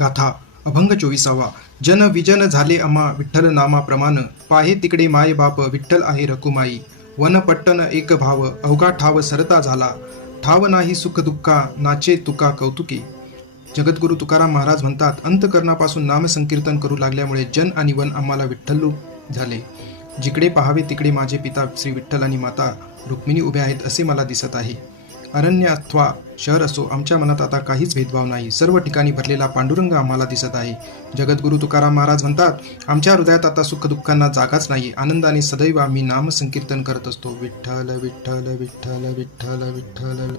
गाथा अभंग 24वा. जन विजन झाले आम्हा विठ्ठल नामाप्रमाण, पाहे तिकडे माय बाप विठ्ठल आहे रकुमाई. वन पट्टन एक भाव अवघा ठाव सरता झाला, ठाव नाही सुख दुःखा नाचे तुका कौतुकी. जगद्गुरु तुकाराम महाराज म्हणतात, अंतकरणापासून नामसंकीर्तन करू लागल्यामुळे जन आणि वन आम्हाला विठ्ठल झाले. जिकडे पाहावे तिकडे माझे पिता श्री विठ्ठल आणि माता रुक्मिणी उभे आहेत असे मला दिसत आहे. अरण्य अथवा शहर असो, आमच्या मनात आता काहीच भेदभाव नाही. सर्व ठिकाणी भरलेला पांडुरंग आम्हाला दिसत आहे. जगद्गुरु तुकाराम महाराज म्हणतात, आमच्या हृदयात आता सुखदुःखांना जागाच नाही. आनंदाने सदैव आम्ही नामसंकीर्तन करत असतो. विठ्ठल विठ्ठल विठ्ठल विठ्ठल विठ्ठल.